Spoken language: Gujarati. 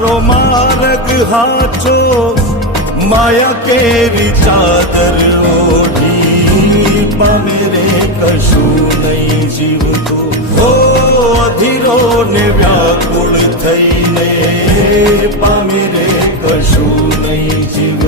તારો માર્ગ હાચો માયા કેરી ચાદર ઓઢી પામે રે કશું નહીં જીવતો હો અધીરો ને વ્યાકુળ થઈને પામે રે કશું નહીં જીવ